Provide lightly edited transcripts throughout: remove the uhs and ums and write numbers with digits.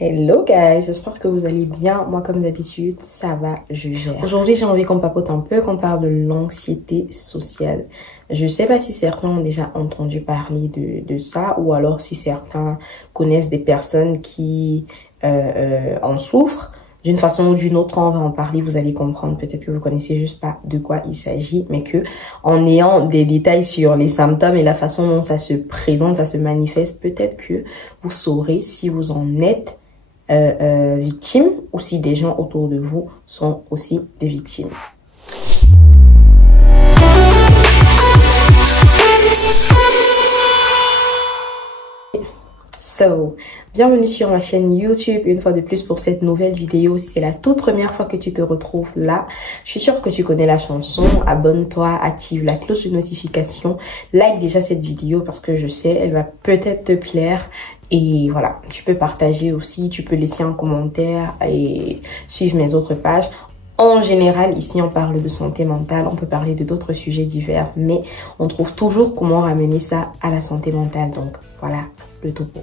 Hello guys, j'espère que vous allez bien. Moi comme d'habitude, ça va, je gère. Aujourd'hui j'ai envie qu'on papote un peu, qu'on parle de l'anxiété sociale. Je sais pas si certains ont déjà entendu parler de ça ou alors si certains connaissent des personnes qui en souffrent. D'une façon ou d'une autre, quand on va en parler, vous allez comprendre. Peut-être que vous connaissez juste pas de quoi il s'agit, mais que en ayant des détails sur les symptômes et la façon dont ça se présente, ça se manifeste, peut-être que vous saurez si vous en êtes victime ou si des gens autour de vous sont aussi des victimes. Bienvenue sur ma chaîne YouTube une fois de plus pour cette nouvelle vidéo. Si c'est la toute première fois que tu te retrouves là, je suis sûre que tu connais la chanson. Abonne-toi, active la cloche de notification, like déjà cette vidéo parce que je sais, elle va peut-être te plaire. Et voilà, tu peux partager aussi, tu peux laisser un commentaire et suivre mes autres pages. En général, ici, on parle de santé mentale, on peut parler de d'autres sujets divers, mais on trouve toujours comment ramener ça à la santé mentale. Donc, voilà le topo.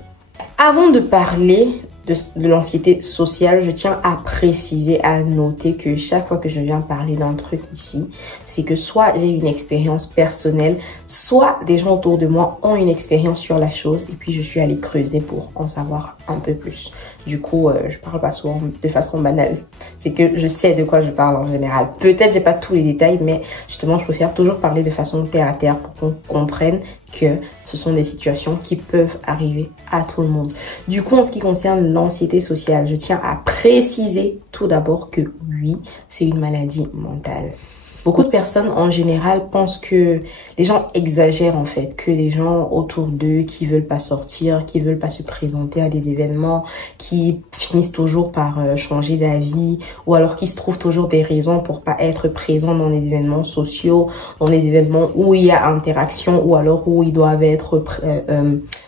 Avant de parler de l'anxiété sociale, je tiens à préciser, à noter que chaque fois que je viens parler d'un truc ici, c'est que soit j'ai une expérience personnelle, soit des gens autour de moi ont une expérience sur la chose et puis je suis allée creuser pour en savoir un peu plus. Du coup, je parle pas souvent de façon banale. C'est que je sais de quoi je parle en général. Peut-être j'ai pas tous les détails, mais justement, je préfère toujours parler de façon terre à terre pour qu'on comprenne que ce sont des situations qui peuvent arriver à tout le monde. Du coup, en ce qui concerne l'anxiété sociale, je tiens à préciser tout d'abord que oui, c'est une maladie mentale. Beaucoup de personnes en général pensent que les gens exagèrent en fait, que les gens autour d'eux qui veulent pas sortir, qui veulent pas se présenter à des événements, qui finissent toujours par changer d'avis ou alors qui se trouvent toujours des raisons pour pas être présents dans les événements sociaux, dans les événements où il y a interaction ou alors où ils doivent être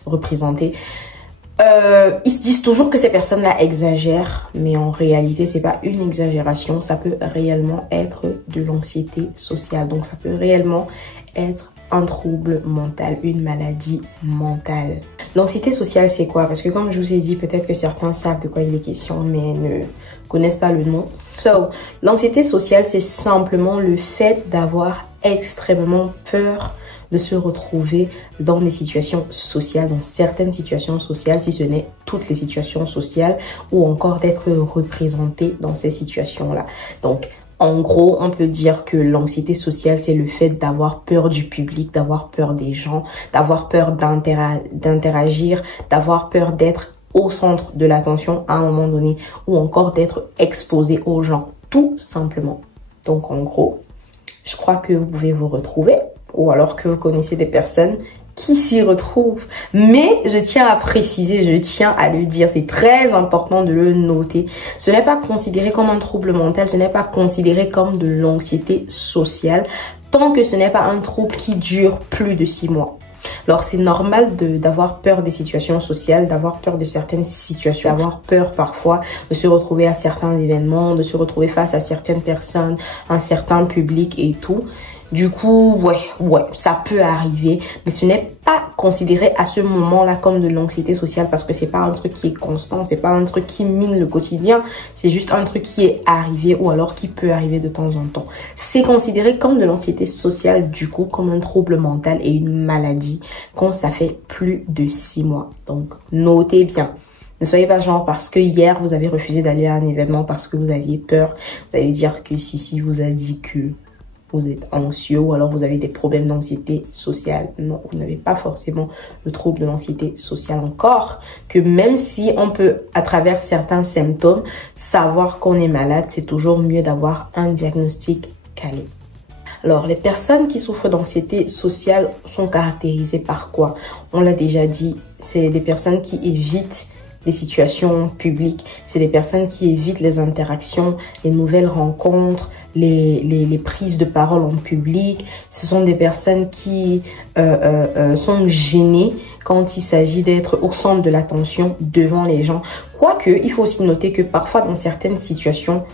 représentés. Ils se disent toujours que ces personnes-là exagèrent, mais en réalité, c'est pas une exagération. Ça peut réellement être de l'anxiété sociale. Donc, ça peut réellement être un trouble mental, une maladie mentale. L'anxiété sociale, c'est quoi? Parce que comme je vous ai dit, peut-être que certains savent de quoi il est question, mais ne connaissent pas le nom. L'anxiété sociale, c'est simplement le fait d'avoir extrêmement peur de se retrouver dans des situations sociales, dans certaines situations sociales, si ce n'est toutes les situations sociales, ou encore d'être représenté dans ces situations-là. Donc, en gros, on peut dire que l'anxiété sociale, c'est le fait d'avoir peur du public, d'avoir peur des gens, d'avoir peur d'interagir, d'avoir peur d'être au centre de l'attention à un moment donné, ou encore d'être exposé aux gens, tout simplement. Donc, en gros, je crois que vous pouvez vous retrouver, ou alors que vous connaissez des personnes qui s'y retrouvent. Mais je tiens à préciser, je tiens à le dire, c'est très important de le noter. Ce n'est pas considéré comme un trouble mental, ce n'est pas considéré comme de l'anxiété sociale, tant que ce n'est pas un trouble qui dure plus de 6 mois. Alors c'est normal d'avoir peur des situations sociales, d'avoir peur de certaines situations, d'avoir peur parfois de se retrouver à certains événements, de se retrouver face à certaines personnes, un certain public et tout. Du coup, ouais, ça peut arriver, mais ce n'est pas considéré à ce moment-là comme de l'anxiété sociale parce que c'est pas un truc qui est constant, c'est pas un truc qui mine le quotidien, c'est juste un truc qui est arrivé ou alors qui peut arriver de temps en temps. C'est considéré comme de l'anxiété sociale, du coup, comme un trouble mental et une maladie quand ça fait plus de 6 mois. Donc, notez bien. Ne soyez pas genre parce que hier vous avez refusé d'aller à un événement parce que vous aviez peur. Vous allez dire que si vous a dit que vous êtes anxieux ou alors vous avez des problèmes d'anxiété sociale. Non, vous n'avez pas forcément le trouble de l'anxiété sociale encore. Que même si on peut, à travers certains symptômes, savoir qu'on est malade, c'est toujours mieux d'avoir un diagnostic calé. Alors, les personnes qui souffrent d'anxiété sociale sont caractérisées par quoi? On l'a déjà dit, c'est des personnes qui évitent les situations publiques, c'est des personnes qui évitent les interactions, les nouvelles rencontres, les prises de parole en public. Ce sont des personnes qui sont gênées quand il s'agit d'être au centre de l'attention devant les gens. Quoique, il faut aussi noter que parfois dans certaines situations,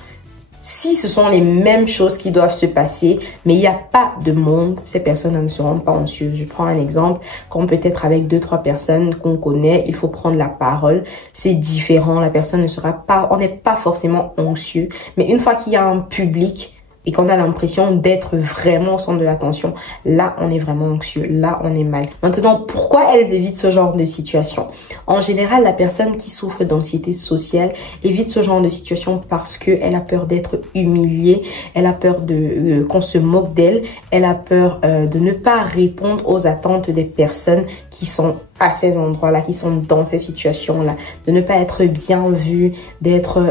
si ce sont les mêmes choses qui doivent se passer, mais il n'y a pas de monde, ces personnes ne seront pas anxieuses. Je prends un exemple, quand peut-être avec 2-3 personnes qu'on connaît, il faut prendre la parole. C'est différent, la personne ne sera pas, on n'est pas forcément anxieux. Mais une fois qu'il y a un public, et qu'on a l'impression d'être vraiment au centre de l'attention, là, on est vraiment anxieux, là, on est mal. Maintenant, pourquoi elles évitent ce genre de situation? En général, la personne qui souffre d'anxiété sociale évite ce genre de situation parce qu'elle a peur d'être humiliée, elle a peur de qu'on se moque d'elle, elle a peur de ne pas répondre aux attentes des personnes qui sont à ces endroits-là, qui sont dans ces situations-là, de ne pas être bien vue, d'être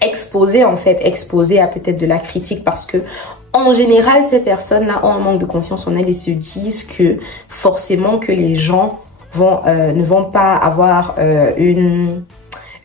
exposée en fait, exposée à peut-être de la critique parce que en général, ces personnes-là ont un manque de confiance en elles et se disent que forcément que les gens vont, ne vont pas avoir une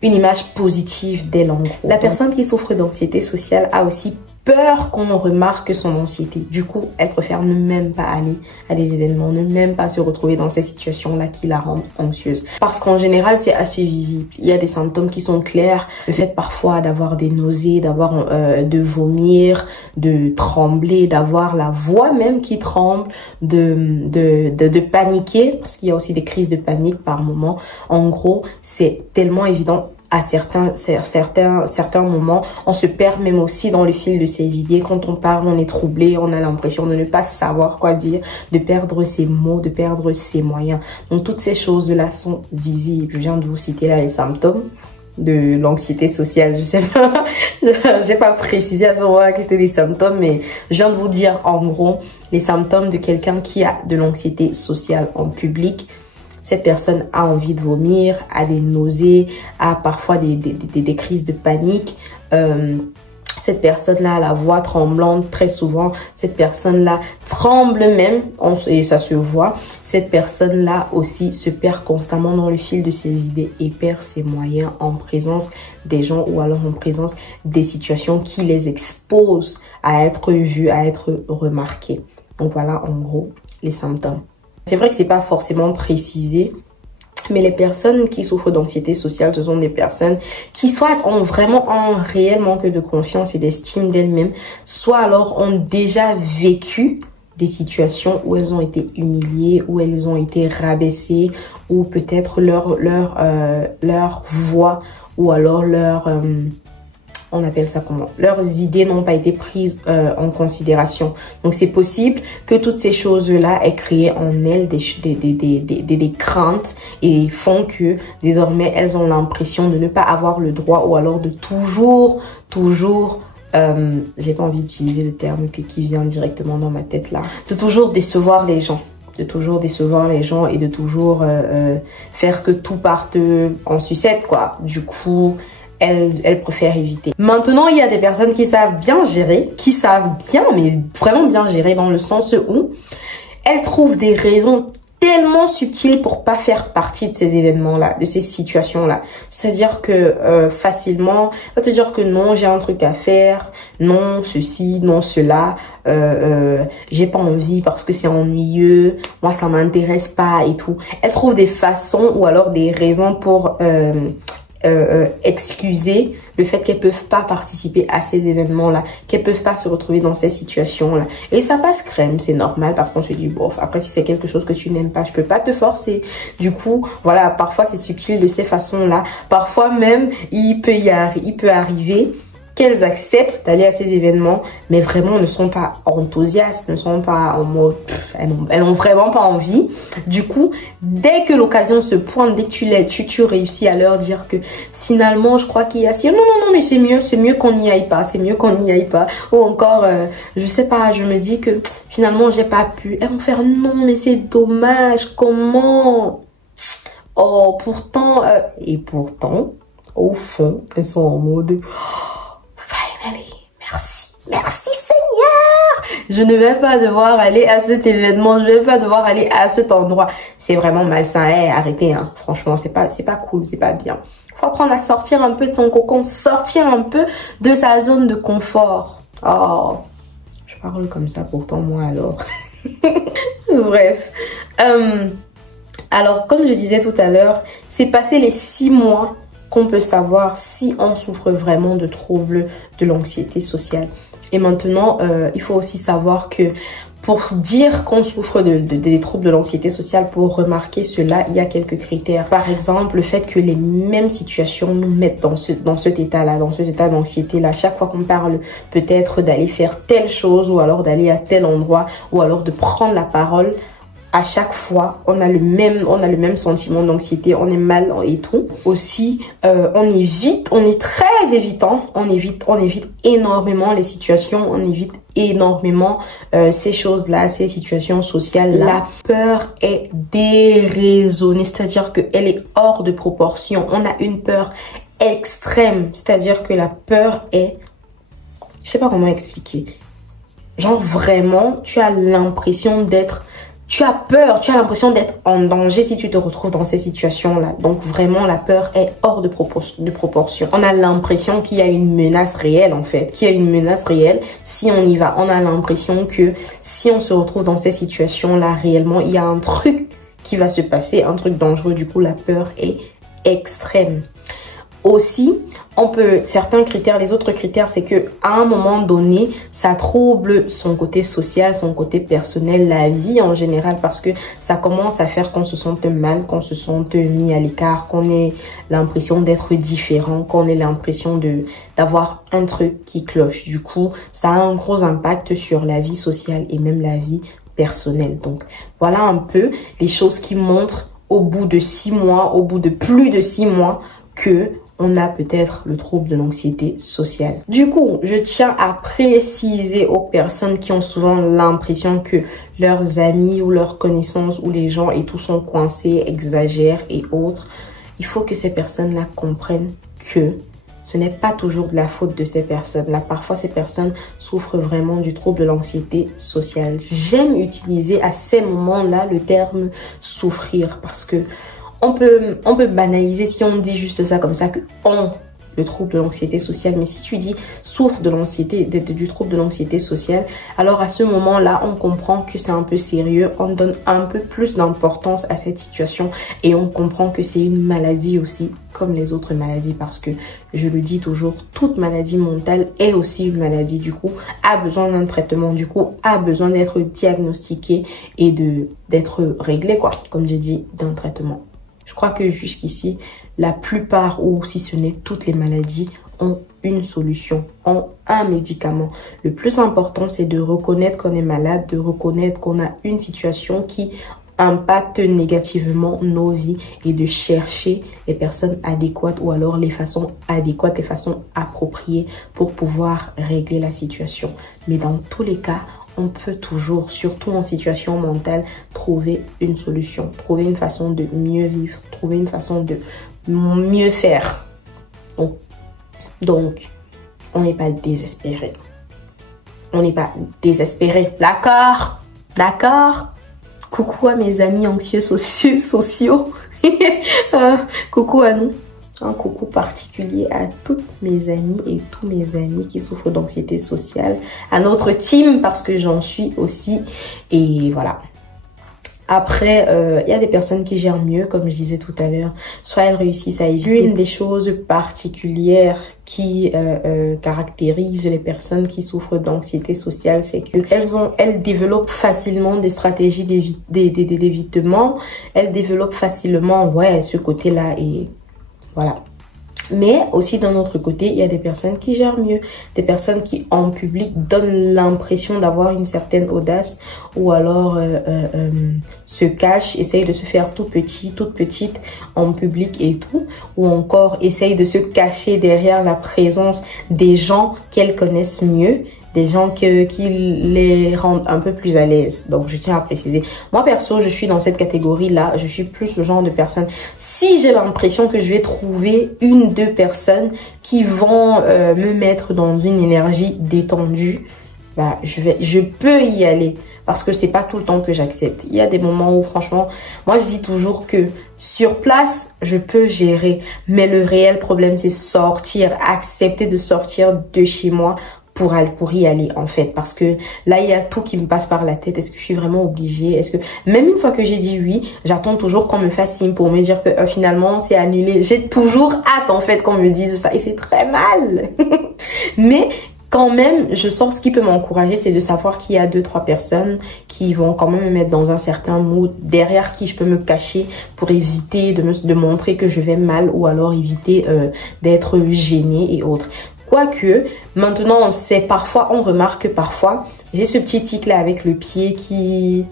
image positive d'elle en gros. La personne qui souffre d'anxiété sociale a aussi peur qu'on remarque son anxiété. Du coup, elle préfère ne même pas aller à des événements, ne même pas se retrouver dans ces situations-là qui la rendent anxieuse. Parce qu'en général, c'est assez visible. Il y a des symptômes qui sont clairs. Le fait parfois d'avoir des nausées, d'avoir de vomir, de trembler, d'avoir la voix même qui tremble, de paniquer, parce qu'il y a aussi des crises de panique par moment. En gros, c'est tellement évident. À certains moments, on se perd même aussi dans le fil de ses idées. Quand on parle, on est troublé, on a l'impression de ne pas savoir quoi dire, de perdre ses mots, de perdre ses moyens. Donc toutes ces choses-là sont visibles. Je viens de vous citer là les symptômes de l'anxiété sociale. Je sais pas, j'ai pas précisé à ce moment-là que c'était des symptômes, mais je viens de vous dire en gros les symptômes de quelqu'un qui a de l'anxiété sociale en public. Cette personne a envie de vomir, a des nausées, a parfois des crises de panique. Cette personne-là a la voix tremblante très souvent. Cette personne-là tremble même, et ça se voit. Cette personne-là aussi se perd constamment dans le fil de ses idées et perd ses moyens en présence des gens ou alors en présence des situations qui les exposent à être vues, à être remarquées. Donc voilà en gros les symptômes. C'est vrai que c'est pas forcément précisé, mais les personnes qui souffrent d'anxiété sociale, ce sont des personnes qui soit ont vraiment un réel manque de confiance et d'estime d'elles-mêmes, soit alors ont déjà vécu des situations où elles ont été humiliées, où elles ont été rabaissées, ou peut-être leur voix ou alors on appelle ça comment? Leurs idées n'ont pas été prises en considération. Donc c'est possible que toutes ces choses-là aient créé en elles des craintes et font que désormais elles ont l'impression de ne pas avoir le droit ou alors de toujours j'ai pas envie d'utiliser le terme qui vient directement dans ma tête là, de toujours décevoir les gens. De toujours décevoir les gens et de toujours faire que tout parte en sucette quoi. Du coup, elle préfère éviter. Maintenant, il y a des personnes qui savent bien gérer, mais vraiment bien gérer dans le sens où elles trouvent des raisons tellement subtiles pour pas faire partie de ces événements-là, de ces situations-là. C'est-à-dire que facilement, on va te dire que non, j'ai un truc à faire, non, ceci, non, cela, j'ai pas envie parce que c'est ennuyeux, moi ça m'intéresse pas et tout. Elles trouvent des façons ou alors des raisons pour excuser le fait qu'elles peuvent pas participer à ces événements-là, qu'elles peuvent pas se retrouver dans ces situations-là. Et ça passe crème, c'est normal parce qu'on se dit, bof, après si c'est quelque chose que tu n'aimes pas, je peux pas te forcer. Du coup, voilà, parfois c'est subtil de ces façons-là. Parfois même, il peut arriver qu'elles acceptent d'aller à ces événements, mais vraiment ne sont pas enthousiastes, ne sont pas en mode, elles n'ont vraiment pas envie. Du coup, dès que l'occasion se pointe, dès que tu réussis à leur dire que finalement, je crois qu'il y a si, non, mais c'est mieux qu'on n'y aille pas, c'est mieux qu'on n'y aille pas. Ou encore, je sais pas, je me dis que finalement, j'ai pas pu. Elles vont faire, non, mais c'est dommage, comment? Oh, pourtant, et pourtant, au fond, elles sont en mode, merci Seigneur, je ne vais pas devoir aller à cet événement, je ne vais pas devoir aller à cet endroit. C'est vraiment malsain. Arrêtez, hein. Franchement, c'est pas cool, c'est pas bien. Faut apprendre à sortir un peu de son cocon, sortir un peu de sa zone de confort. Oh, je parle comme ça pourtant moi alors. Bref. Alors, comme je disais tout à l'heure, c'est passé les 6 mois qu'on peut savoir si on souffre vraiment de troubles de l'anxiété sociale. Et maintenant, il faut aussi savoir que pour dire qu'on souffre des troubles de l'anxiété sociale, pour remarquer cela, il y a quelques critères. Par exemple, le fait que les mêmes situations nous mettent dans cet état-là, dans cet état d'anxiété-là. Chaque fois qu'on parle peut-être d'aller faire telle chose ou alors d'aller à tel endroit ou alors de prendre la parole, à chaque fois, on a le même sentiment d'anxiété, on est mal et tout. Aussi, on est très évitant, on évite énormément les situations, on évite énormément ces choses-là, ces situations sociales. La peur est déraisonnée, c'est-à-dire qu'elle est hors de proportion. On a une peur extrême, c'est-à-dire que la peur est... Je sais pas comment expliquer. Genre vraiment, tu as l'impression d'être... Tu as peur, tu as l'impression d'être en danger si tu te retrouves dans ces situations-là. Donc vraiment, la peur est hors de proportion. On a l'impression qu'il y a une menace réelle en fait. Qu'il y a une menace réelle si on y va. On a l'impression que si on se retrouve dans ces situations-là réellement, il y a un truc qui va se passer, un truc dangereux. Du coup, la peur est extrême. Aussi, certains critères, les autres critères, c'est que à un moment donné, ça trouble son côté social, son côté personnel, la vie en général, parce que ça commence à faire qu'on se sente mal, qu'on se sente mis à l'écart, qu'on ait l'impression d'être différent, qu'on ait l'impression d'avoir un truc qui cloche. Du coup, ça a un gros impact sur la vie sociale et même la vie personnelle. Donc, voilà un peu les choses qui montrent au bout de 6 mois, au bout de plus de 6 mois, que on a peut-être le trouble de l'anxiété sociale. Du coup, je tiens à préciser aux personnes qui ont souvent l'impression que leurs amis ou leurs connaissances ou les gens et tout sont coincés, exagèrent et autres. Il faut que ces personnes-là comprennent que ce n'est pas toujours de la faute de ces personnes-là. Parfois, ces personnes souffrent vraiment du trouble de l'anxiété sociale. J'aime utiliser à ces moments-là le terme souffrir parce que on peut banaliser si on dit juste ça comme ça, que on le trouble de l'anxiété sociale. Mais si tu dis souffre de l'anxiété, du trouble de l'anxiété sociale, alors à ce moment-là, on comprend que c'est un peu sérieux, on donne un peu plus d'importance à cette situation et on comprend que c'est une maladie aussi, comme les autres maladies, parce que je le dis toujours, toute maladie mentale est aussi une maladie, du coup, a besoin d'un traitement, du coup, a besoin d'être diagnostiquée et d'être réglée, quoi, comme j'ai dit, d'un traitement. Je crois que jusqu'ici, la plupart, ou si ce n'est toutes les maladies, ont une solution, ont un médicament. Le plus important, c'est de reconnaître qu'on est malade, de reconnaître qu'on a une situation qui impacte négativement nos vies et de chercher les personnes adéquates ou alors les façons adéquates, les façons appropriées pour pouvoir régler la situation. Mais dans tous les cas, on peut toujours, surtout en situation mentale, trouver une solution, trouver une façon de mieux vivre, trouver une façon de mieux faire. Donc, on n'est pas désespéré. On n'est pas désespéré. D'accord? D'accord? Coucou à mes amis anxieux sociaux. Coucou à nous. Un coucou particulier à toutes mes amies et tous mes amis qui souffrent d'anxiété sociale, à notre team parce que j'en suis aussi. Et voilà. Après, il y a des personnes qui gèrent mieux, comme je disais tout à l'heure. Soit elles réussissent à éviter. Une des choses particulières qui caractérise les personnes qui souffrent d'anxiété sociale, c'est que elles développent facilement des stratégies d'évitement. Elles développent facilement, ce côté-là et voilà. Mais aussi d'un autre côté, il y a des personnes qui gèrent mieux. Des personnes qui en public donnent l'impression d'avoir une certaine audace ou alors se cachent, essayent de se faire tout petit, toute petite en public et tout. Ou encore essayent de se cacher derrière la présence des gens qu'elles connaissent mieux. Des gens qui les rendent un peu plus à l'aise. Donc, je tiens à préciser. Moi, perso, je suis dans cette catégorie-là. Je suis plus le genre de personne. Si j'ai l'impression que je vais trouver 1-2 personnes qui vont me mettre dans une énergie détendue, bah, je peux y aller. Parce que c'est pas tout le temps que j'accepte. Il y a des moments où, franchement, moi, je dis toujours que sur place, je peux gérer. Mais le réel problème, c'est sortir, accepter de sortir de chez moi pour y aller en fait, parce que là il y a tout qui me passe par la tête. Est-ce que je suis vraiment obligée? Est-ce que même une fois que j'ai dit oui, j'attends toujours qu'on me fasse signe pour me dire que finalement c'est annulé. J'ai toujours hâte en fait qu'on me dise ça et c'est très mal. Mais quand même, je sens ce qui peut m'encourager, c'est de savoir qu'il y a 2-3 personnes qui vont quand même me mettre dans un certain mood, derrière qui je peux me cacher pour éviter de montrer que je vais mal, ou alors éviter d'être gênée et autres. Quoique, maintenant on sait, parfois on remarque que parfois j'ai ce petit tic là avec le pied qui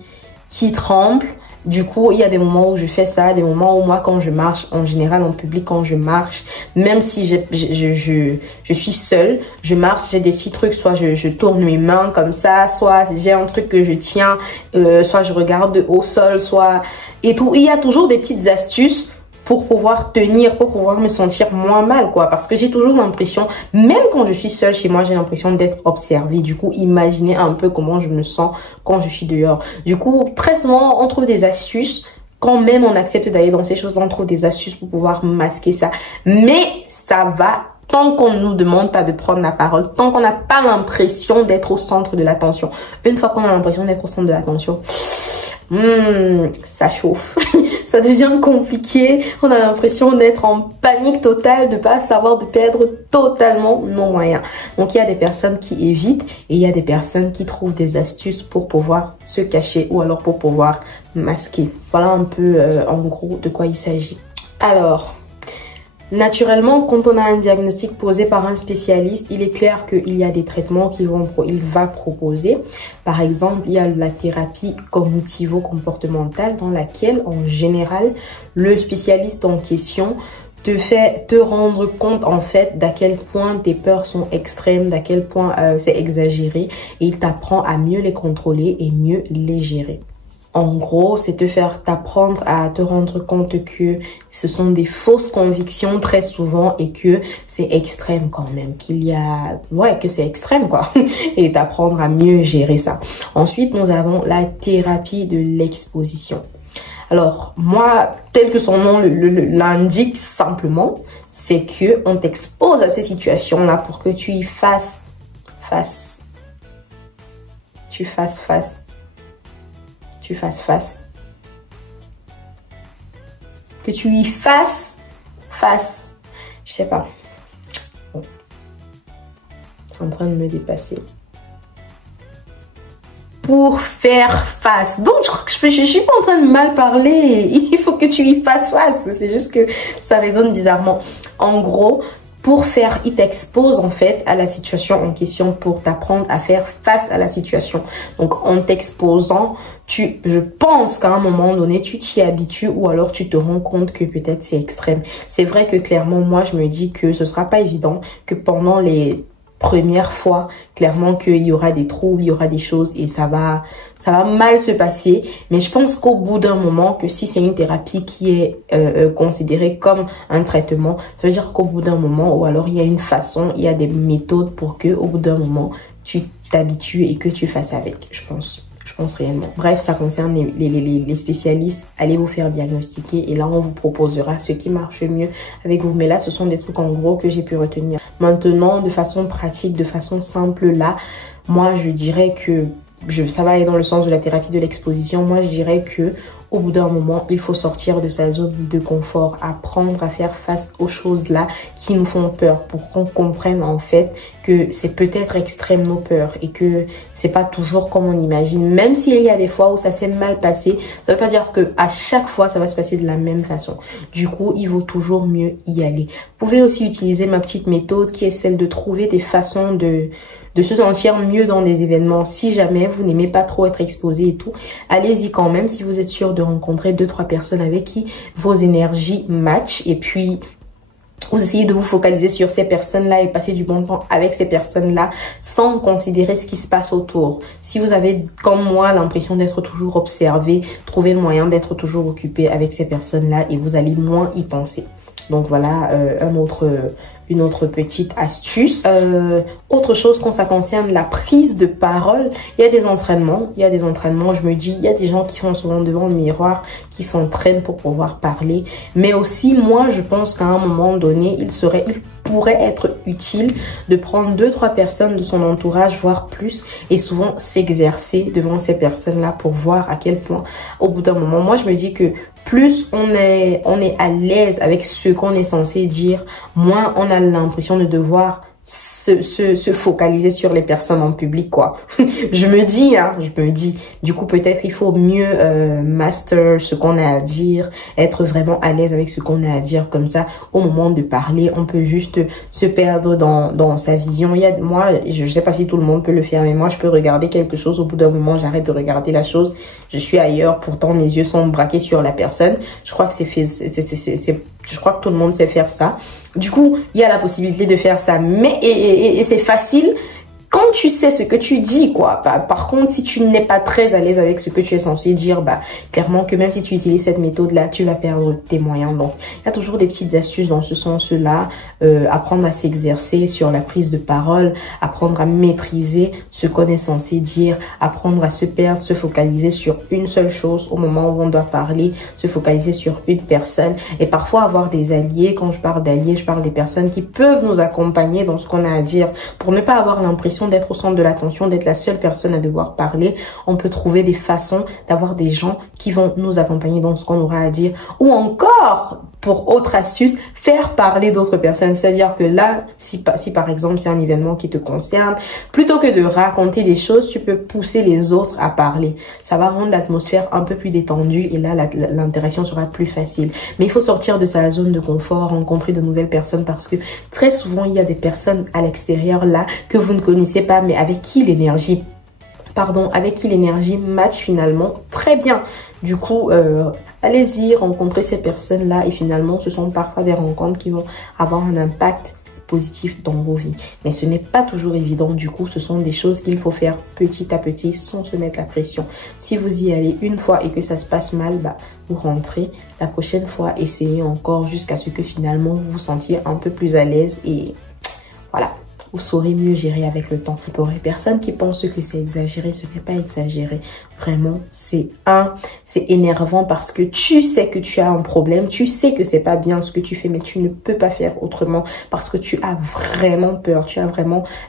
tremble. Du coup, il y a des moments où je fais ça, des moments où moi, quand je marche, en général, en public, quand je marche, même si je suis seule, je marche, j'ai des petits trucs, soit je tourne mes mains comme ça, soit j'ai un truc que je tiens, soit je regarde au sol, soit... Et tout, il y a toujours des petites astuces pour pouvoir tenir, pour pouvoir me sentir moins mal, quoi. Parce que j'ai toujours l'impression, même quand je suis seule chez moi, j'ai l'impression d'être observée. Du coup, imaginez un peu comment je me sens quand je suis dehors. Du coup, très souvent, on trouve des astuces. Quand même on accepte d'aller dans ces choses-là, on trouve des astuces pour pouvoir masquer ça. Mais ça va tant qu'on ne nous demande pas de prendre la parole, tant qu'on n'a pas l'impression d'être au centre de l'attention. Une fois qu'on a l'impression d'être au centre de l'attention, ça chauffe. Ça devient compliqué. On a l'impression d'être en panique totale, de pas savoir, de perdre totalement nos moyens. Donc il y a des personnes qui évitent et il y a des personnes qui trouvent des astuces pour pouvoir se cacher ou alors pour pouvoir masquer. Voilà un peu en gros de quoi il s'agit. Alors, naturellement, quand on a un diagnostic posé par un spécialiste, il est clair qu'il y a des traitements qu'il va proposer. Par exemple, il y a la thérapie cognitivo-comportementale dans laquelle, en général, le spécialiste en question te fait te rendre compte en fait d'à quel point tes peurs sont extrêmes, d'à quel point c'est exagéré, et il t'apprend à mieux les contrôler et mieux les gérer. En gros, c'est te faire t'apprendre à te rendre compte que ce sont des fausses convictions très souvent et que c'est extrême quand même, que c'est extrême quoi, et t'apprendre à mieux gérer ça. Ensuite, nous avons la thérapie de l'exposition. Alors, moi, tel que son nom l'indique simplement, c'est que on t'expose à ces situations-là pour que tu y fasses face. Tu fasses face. Que tu y fasses face. Je sais pas. Bon. C'est en train de me dépasser. Pour faire face. Donc, je crois que je suis pas en train de mal parler. Il faut que tu y fasses face. C'est juste que ça résonne bizarrement. En gros, il t'expose en fait à la situation en question pour t'apprendre à faire face à la situation. Donc, en t'exposant, je pense qu'à un moment donné, tu t'y habitues ou alors tu te rends compte que peut-être c'est extrême. C'est vrai que clairement, moi, je me dis que ce sera pas évident, que pendant les premières fois, clairement qu'il y aura des troubles, il y aura des choses et ça va mal se passer. Mais je pense qu'au bout d'un moment, que si c'est une thérapie qui est considérée comme un traitement, ça veut dire qu'au bout d'un moment, ou alors il y a une façon, il y a des méthodes pour que au bout d'un moment, tu t'habitues et que tu fasses avec, je pense réellement. Bref, ça concerne les spécialistes. Allez vous faire diagnostiquer et là, on vous proposera ce qui marche mieux avec vous. Mais là, ce sont des trucs en gros que j'ai pu retenir. Maintenant, de façon pratique, de façon simple, là, moi, je dirais que ça va aller dans le sens de la thérapie de l'exposition. Moi, je dirais que au bout d'un moment, il faut sortir de sa zone de confort, apprendre à faire face aux choses là qui nous font peur pour qu'on comprenne en fait que c'est peut-être extrême nos peurs et que c'est pas toujours comme on imagine. Même s'il y a des fois où ça s'est mal passé, ça veut pas dire que à chaque fois ça va se passer de la même façon. Du coup, il vaut toujours mieux y aller. Vous pouvez aussi utiliser ma petite méthode qui est celle de trouver des façons de se sentir mieux dans les événements. Si jamais vous n'aimez pas trop être exposé et tout, allez-y quand même si vous êtes sûr de rencontrer 2-3 personnes avec qui vos énergies matchent et puis vous essayez de vous focaliser sur ces personnes-là et passer du bon temps avec ces personnes-là sans considérer ce qui se passe autour. Si vous avez, comme moi, l'impression d'être toujours observé, trouvez le moyen d'être toujours occupé avec ces personnes-là et vous allez moins y penser. Donc voilà une autre petite astuce. Autre chose quand ça concerne la prise de parole, il y a des entraînements, je me dis, il y a des gens qui font souvent devant le miroir, qui s'entraînent pour pouvoir parler. Mais aussi, moi, je pense qu'à un moment donné, il pourrait être utile de prendre 2-3 personnes de son entourage, voire plus, et souvent s'exercer devant ces personnes-là pour voir à quel point, au bout d'un moment, moi je me dis que plus on est à l'aise avec ce qu'on est censé dire, moins on a l'impression de devoir se focaliser sur les personnes en public, quoi. Je me dis, du coup peut-être il faut mieux master ce qu'on a à dire, être vraiment à l'aise avec ce qu'on a à dire, comme ça au moment de parler on peut juste se perdre dans sa vision. Moi je sais pas si tout le monde peut le faire, mais moi je peux regarder quelque chose, au bout d'un moment j'arrête de regarder la chose, je suis ailleurs, pourtant mes yeux sont braqués sur la personne. Je crois que je crois que tout le monde sait faire ça. Du coup, il y a la possibilité de faire ça. Mais, et c'est facile quand tu sais ce que tu dis, quoi. Par contre, si tu n'es pas très à l'aise avec ce que tu es censé dire, clairement que même si tu utilises cette méthode-là, tu vas perdre tes moyens. Donc, il y a toujours des petites astuces dans ce sens-là. Apprendre à s'exercer sur la prise de parole, apprendre à maîtriser ce qu'on est censé dire, apprendre à se perdre, se focaliser sur une seule chose au moment où on doit parler, se focaliser sur une personne et parfois avoir des alliés. Quand je parle d'alliés, je parle des personnes qui peuvent nous accompagner dans ce qu'on a à dire pour ne pas avoir l'impression d'être au centre de l'attention, d'être la seule personne à devoir parler. On peut trouver des façons d'avoir des gens qui vont nous accompagner dans ce qu'on aura à dire, ou encore, pour autre astuce, faire parler d'autres personnes. C'est-à-dire que là, si par exemple c'est un événement qui te concerne, plutôt que de raconter des choses, tu peux pousser les autres à parler. Ça va rendre l'atmosphère un peu plus détendue et là l'interaction sera plus facile. Mais il faut sortir de sa zone de confort, rencontrer de nouvelles personnes, parce que très souvent il y a des personnes à l'extérieur là que vous ne connaissez pas, mais avec qui l'énergie match finalement très bien. Du coup, allez-y, rencontrer ces personnes-là et finalement, ce sont parfois des rencontres qui vont avoir un impact positif dans vos vies. Mais ce n'est pas toujours évident. Du coup, ce sont des choses qu'il faut faire petit à petit sans se mettre la pression. Si vous y allez une fois et que ça se passe mal, vous rentrez. La prochaine fois, essayez encore jusqu'à ce que finalement vous vous sentiez un peu plus à l'aise et voilà. Vous saurez mieux gérer avec le temps. Pour les personnes qui pensent que c'est exagéré, ce n'est pas exagéré. Vraiment, c'est énervant parce que tu sais que tu as un problème, tu sais que c'est pas bien ce que tu fais, mais tu ne peux pas faire autrement parce que tu as vraiment peur,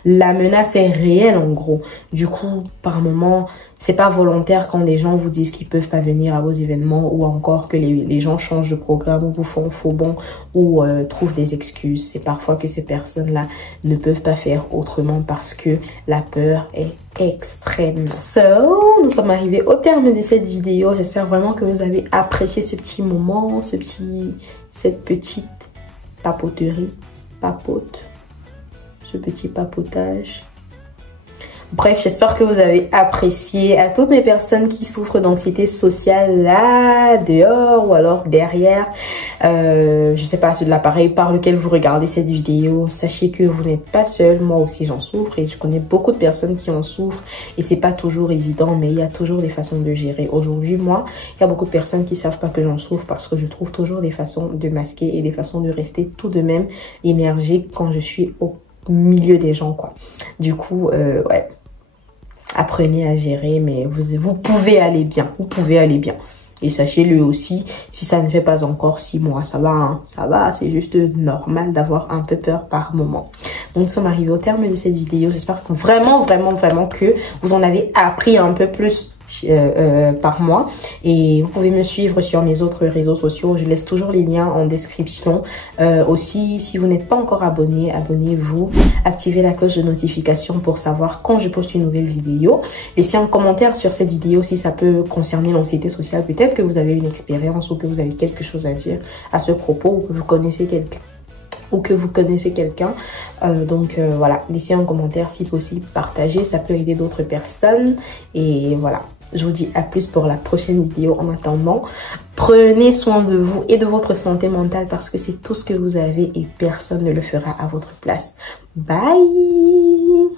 la menace est réelle en gros. Du coup, par moment, c'est pas volontaire quand des gens vous disent qu'ils peuvent pas venir à vos événements, ou encore que les gens changent de programme ou vous font faux bond ou trouvent des excuses. C'est parfois que ces personnes-là ne peuvent pas faire autrement parce que la peur est extrême. Nous sommes arrivés au terme de cette vidéo. J'espère vraiment que vous avez apprécié ce petit moment, cette petite papoterie, ce petit papotage. Bref, j'espère que vous avez apprécié. À toutes mes personnes qui souffrent d'anxiété sociale là, dehors ou alors derrière, je sais pas, sur l'appareil par lequel vous regardez cette vidéo, sachez que vous n'êtes pas seul. Moi aussi j'en souffre et je connais beaucoup de personnes qui en souffrent et c'est pas toujours évident, mais il y a toujours des façons de gérer. Aujourd'hui, moi, il y a beaucoup de personnes qui savent pas que j'en souffre parce que je trouve toujours des façons de masquer et des façons de rester tout de même énergique quand je suis au milieu des gens, quoi. Du coup, ouais. Apprenez à gérer, mais vous pouvez aller bien. Vous pouvez aller bien. Et sachez-le aussi, si ça ne fait pas encore 6 mois, ça va, hein, ça va. C'est juste normal d'avoir un peu peur par moment. Donc, nous sommes arrivés au terme de cette vidéo. J'espère que vraiment que vous en avez appris un peu plus par mois, et vous pouvez me suivre sur mes autres réseaux sociaux. Je laisse toujours les liens en description. Aussi, si vous n'êtes pas encore abonné, abonnez-vous, activez la cloche de notification pour savoir quand je poste une nouvelle vidéo. Laissez un commentaire sur cette vidéo si ça peut concerner l'anxiété sociale. Peut-être que vous avez une expérience ou que vous avez quelque chose à dire à ce propos, ou que vous connaissez quelqu'un. Voilà, laissez un commentaire si possible, partagez, ça peut aider d'autres personnes. Et voilà, je vous dis à plus pour la prochaine vidéo. En attendant, prenez soin de vous et de votre santé mentale parce que c'est tout ce que vous avez et personne ne le fera à votre place. Bye!